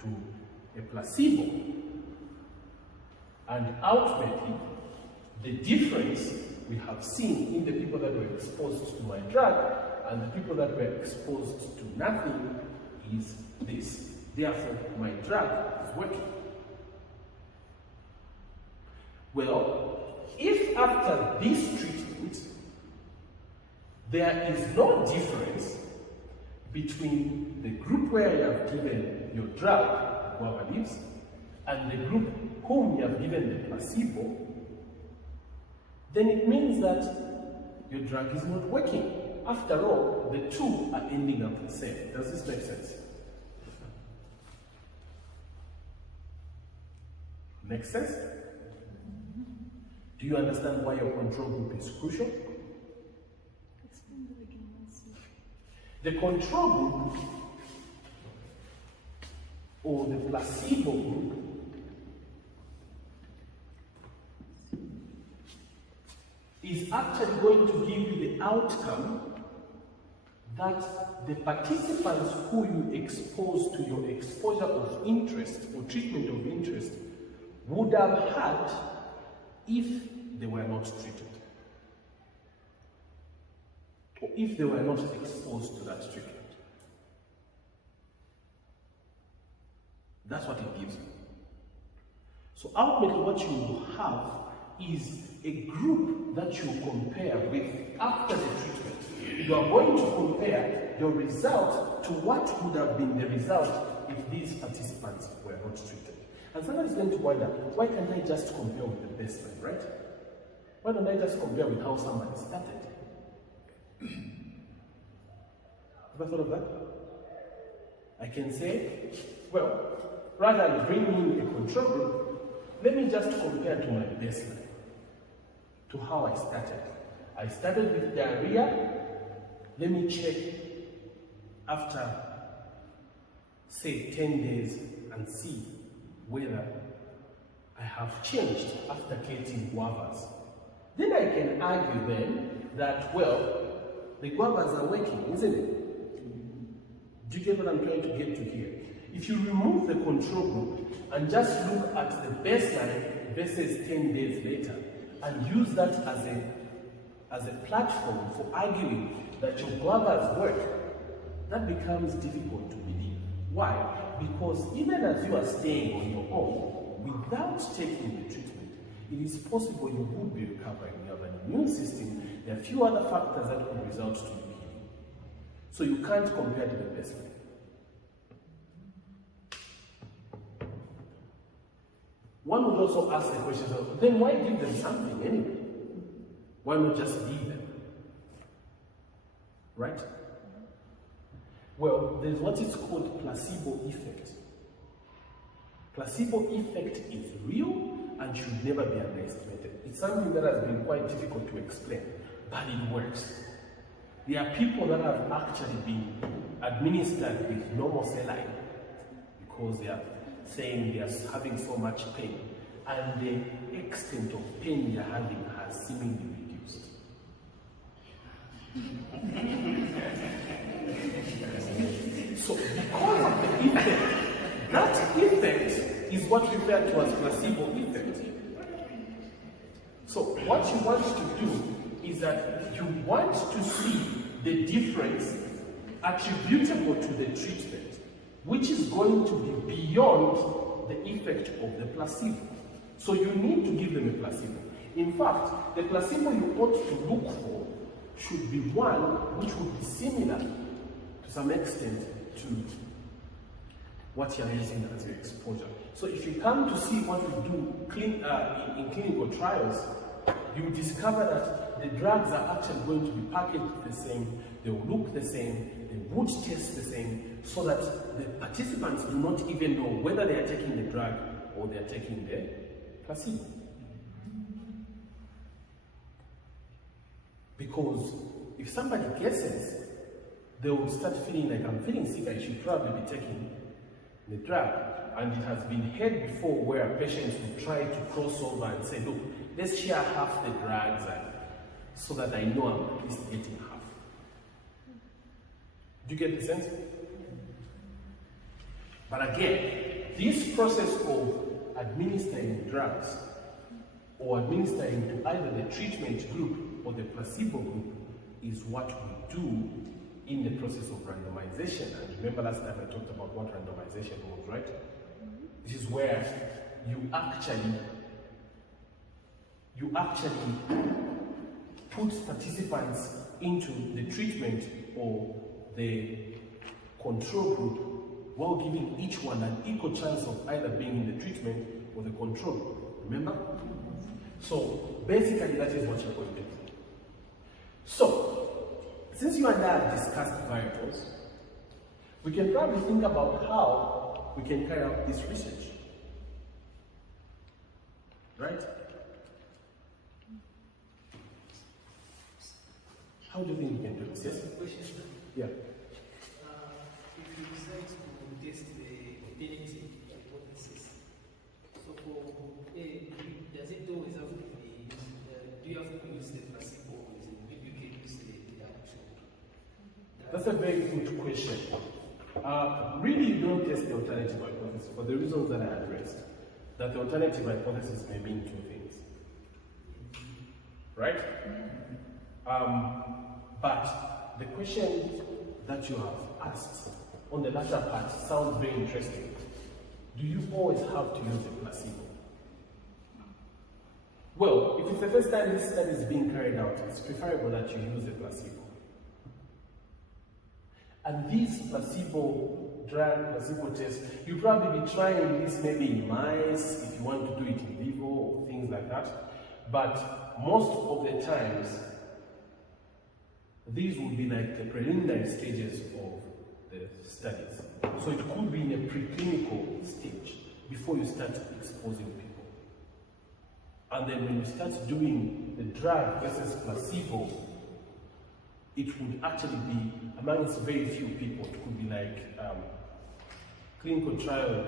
to a placebo. And ultimately, the difference we have seen in the people that were exposed to my drug and the people that were exposed to nothing is this. Therefore, my drug is working. Well, if after this treatment there is no difference between the group where you have given your drug, guava leaves, and the group whom you have given the placebo, then it means that your drug is not working. After all, the two are ending up the same. Does this make sense? Makes sense? Do you understand why your control group is crucial? Explain that again. The control group or the placebo group is actually going to give you the outcome that the participants who you expose to your exposure of interest or treatment of interest would have had if they were not treated, or if they were not exposed to that treatment. That's what it gives you. So ultimately what you will have is a group that you compare with after the treatment. You are going to compare your result to what would have been the result if these participants were not treated. And somebody's going to wonder, why can't I just compare with the baseline, right? Why don't I just compare with how somebody started? Have I thought of that? I can say, well, rather than bringing in a control group, let me just compare to my baseline, to how I started. I started with diarrhea. Let me check after, say, 10 days and see whether I have changed after getting guavas. Then I can argue then that, well, the guavas are working, isn't it? Do you get what I'm trying to get to here? If you remove the control group and just look at the baseline versus 10 days later and use that as a platform for arguing that your guavas work, that becomes difficult to believe. Why? Because even as you are staying on your own, without taking the treatment, it is possible you would be recovering. You have an immune system. There are a few other factors that could result to you healing. So you can't compare to the baseline. One would also ask the question, then why give them something anyway? Why not just leave them? Right? Well, there's what is called placebo effect. Placebo effect is real and should never be underestimated. It's something that has been quite difficult to explain, but it works. There are people that have actually been administered with normal saline because they are saying they are having so much pain, and the extent of pain they are having has seemingly reduced. So because of the effect, that effect is what referred to as placebo effect. So what you want to do is that you want to see the difference attributable to the treatment, which is going to be beyond the effect of the placebo. So you need to give them a placebo. In fact, the placebo you ought to look for should be one which would be similar to some extent to what you're using as your exposure. So if you come to see what we do in clinical trials, you will discover that the drugs are actually going to be packaged the same, they will look the same, they would taste the same, so that the participants do not even know whether they are taking the drug or they are taking the placebo. Because if somebody guesses, they will start feeling like, I'm feeling sick, I should probably be taking the drug. And it has been heard before where patients will try to cross over and say, look, let's share half the drugs so that I know I'm at least getting half. Do you get the sense? But again, this process of administering drugs or administering to either the treatment group or the placebo group is what we do in the process of randomization. And remember last time I talked about what randomization was, right? This is where you actually put participants into the treatment or the control group while giving each one an equal chance of either being in the treatment or the control group. Remember? So basically that is what you're going to do. So since you and I have discussed variables, we can probably think about how we can carry out this research. Right? How do you think we can do this? Yes? Question. Yeah. If you decide to test the identity hypothesis, so for A, does it always have to be, do you have to use the placebo or is it maybe you can use the actual? That's a very good question. Really, you don't test the alternative hypothesis for the reasons that I addressed. That the alternative hypothesis may mean two things. Right? But the question that you have asked on the latter part sounds very interesting. Do you always have to use a placebo? Well, if it's the first time this study is being carried out, it's preferable that you use a placebo. And these placebo tests, you'll probably be trying this maybe in mice, if you want to do it in vivo or things like that. But most of the times, these will be like the preliminary stages of the studies. So it could be in a preclinical stage before you start exposing people. And then when you start doing the drug versus placebo, it would actually be amongst very few people. It could be like clinical trial,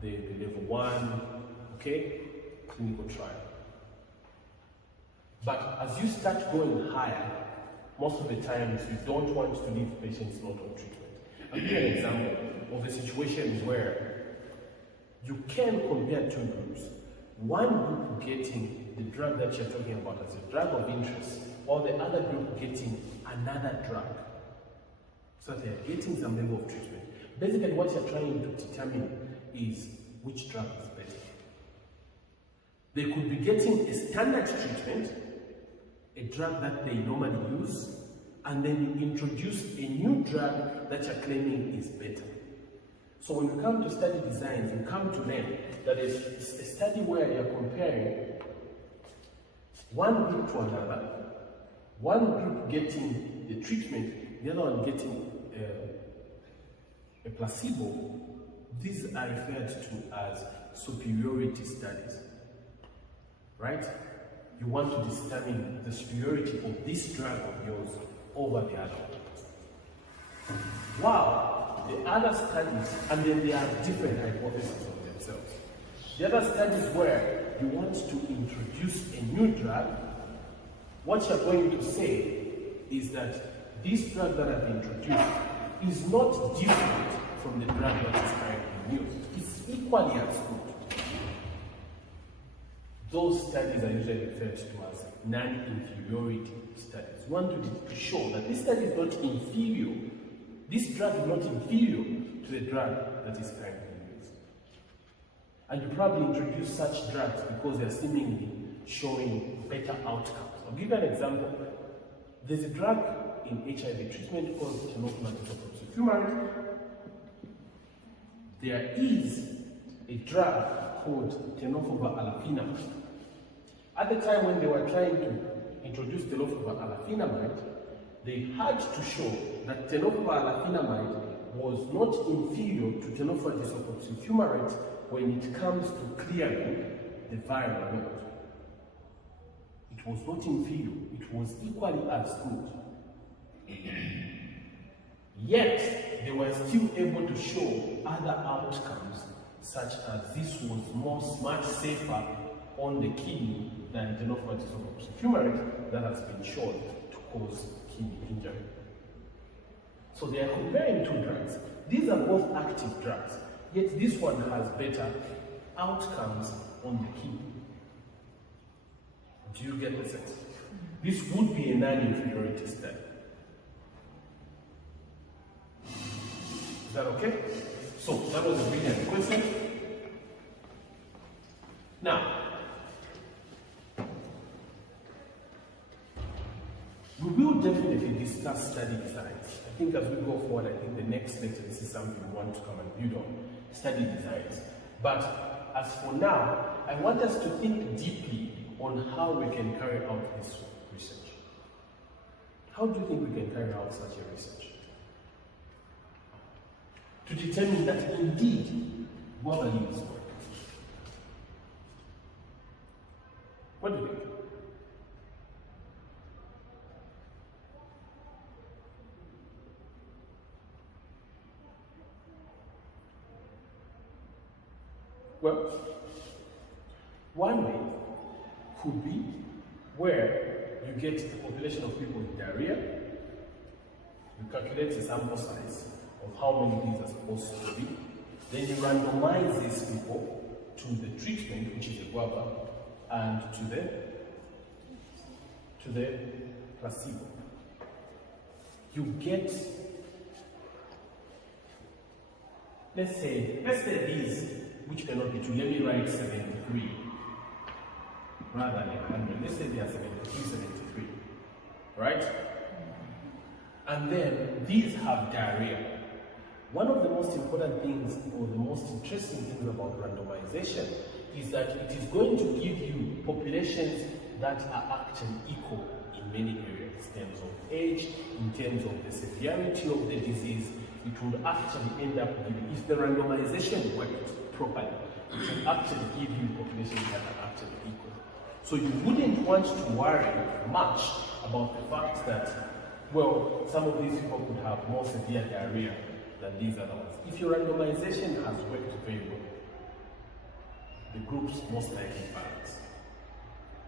the level 1, okay, clinical trial. But as you start going higher, most of the times you don't want to leave patients not on treatment. I'll give you an example of a situation where you can compare two groups. One group getting the drug that you're talking about as a drug of interest, or the other group getting another drug. So they're getting some level of treatment. Basically what you're trying to determine is which drug is better. They could be getting a standard treatment, a drug that they normally use, and then you introduce a new drug that you're claiming is better. So when you come to study designs, you come to learn that is a study where you're comparing one group to another, one group getting the treatment, the other one getting a placebo. These are referred to as superiority studies, right? You want to determine the superiority of this drug of yours over the other. Wow, the other studies, and then they have different hypotheses of themselves. The other studies where you want to introduce a new drug, what you're going to say is that this drug that I've introduced is not different from the drug that is currently used. It's equally as good. Those studies are usually referred to as non-inferiority studies. You want to show that this study is not inferior. This drug is not inferior to the drug that is currently used. And you probably introduce such drugs because they are seemingly showing better outcomes. I'll give you an example. There's a drug in HIV treatment called tenofovir. There is a drug called tenofovir. At the time when they were trying to introduce tenofovir, they had to show that tenofovir was not inferior to tenofovir when it comes to clearing the viral load. It was not inferior, it was equally as good. Yet, they were still able to show other outcomes, such as this was much safer on the kidney than tenofovir that has been shown to cause kidney injury. So they are comparing two drugs. These are both active drugs. yet this one has better outcomes on the key. Do you get the sense? This would be a non-inferiority study. Is that okay? So that was a brilliant question. Now, we will definitely discuss study designs. I think as we go forward, I think the next lecture, this is something we want to come and build on, study designs. But as for now, I want us to think deeply on how we can carry out this research. How do you think we can carry out such a research? To determine that indeed guava leaves work. What do you think? Well, one way could be where you get a population of people with diarrhea, you calculate the sample size of how many these are supposed to be, then you randomize these people to the treatment, which is a guava, and to the placebo. You get, let's say these, which cannot be true, let me write 73 rather than 100. Let's say they are 73, 73, right? And then these have diarrhea. One of the most important things, or the most interesting things about randomization, is that it is going to give you populations that are actually equal in many areas, in terms of age, in terms of the severity of the disease. It would actually end up giving, if the randomization worked properly, it would actually give you populations that are actually equal. So you wouldn't want to worry much about the fact that, well, some of these people could have more severe diarrhea than these other ones. If your randomization has worked very well, the groups most likely balance.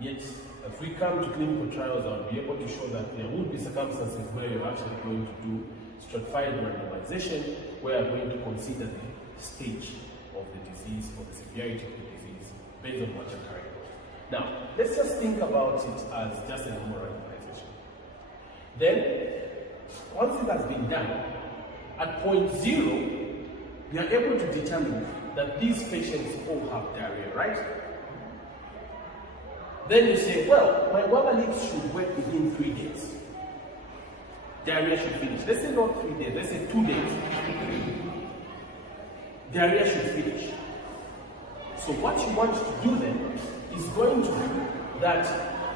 Yet, if we come to clinical trials, I'll be able to show that there would be circumstances where you're actually going to do stratified randomization, where you're going to consider the stage of the disease or the severity of the disease based on what you're carrying out. Now, let's just think about it as just a normal randomization. Then, once it has been done, at point 0, we are able to determine that these patients all have diarrhea, right? Then you say, well, my guava leaves should work within 3 days. Diarrhea should finish. Let's say not 3 days, let's say 2 days. Diarrhea should finish. So what you want to do then is going to be that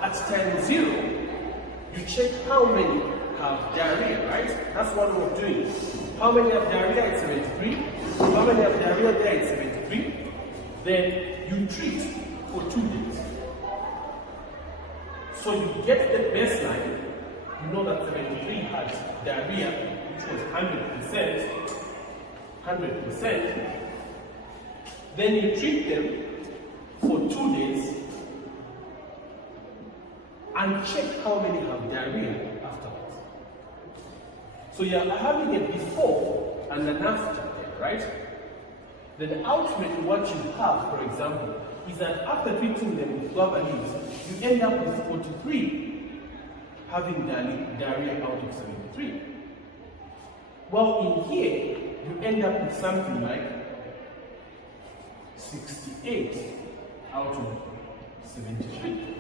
at time 0, you check how many have diarrhea, right? That's what we're doing. How many have diarrhea? It's 73. How many have diarrhea there? It's 73. Then you treat for 2 days. So you get the baseline. You know that 73 had diarrhea, which was 100%. 100%. Then you treat them for 2 days and check how many have diarrhea afterwards. So you're having a before and an after there, right? Then ultimately what you have, for example, is that after treating them with guava leaves, you end up with 43 having diarrhea out of 73. Well, in here, you end up with something like 68 out of 73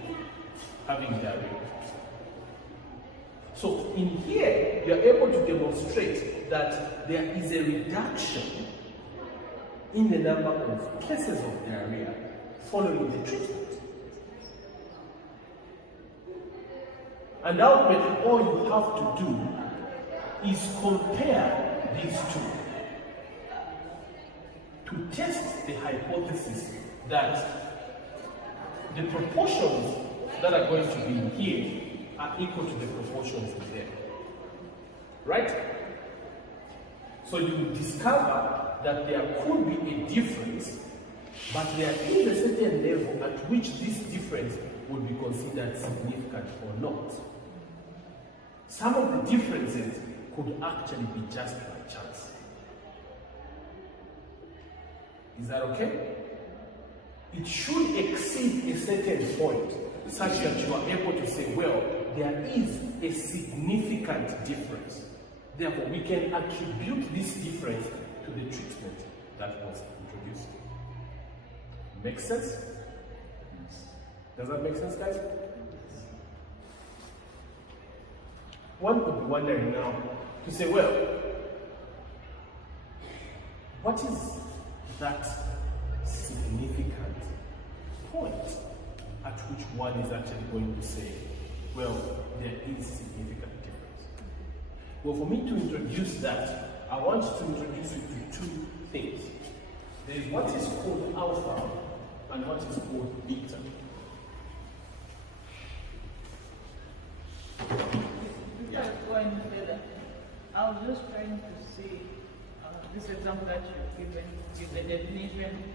having diarrhea. So in here, you are able to demonstrate that there is a reduction in the number of cases of diarrhea following the treatment. And ultimately, all you have to do is compare these two to test the hypothesis that the proportions that are going to be in here are equal to the proportions in there. Right? So you discover that there could be a difference, but there is a certain level at which this difference would be considered significant or not. Some of the differences could actually be just by chance. Is that okay? It should exceed a certain point such that you are able to say, well, there is a significant difference. Therefore, we can attribute this difference to the treatment that was introduced. Make sense? Does that make sense, guys? One could be wondering now to say, well, what is that significant point at which one is actually going to say, well, there is significant difference? Well, for me to introduce that, I want to introduce you to two things. There is what is called alpha and what is called beta. Yeah. Going further, I was just trying to see this example that you've given, give the definition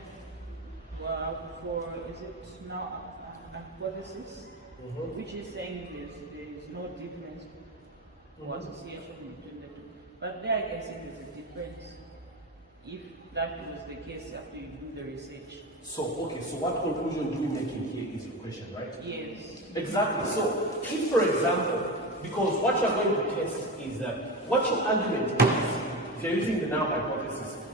for, is it now hypothesis, which is saying there is no difference or association between the two. But there I can see there's a difference. If that was the case after you do the research. So, okay, so what conclusion do we make in here is your question, right? Yes. Exactly. So, if for example, because what you're going to test is that what your argument is, if you're using the null hypothesis,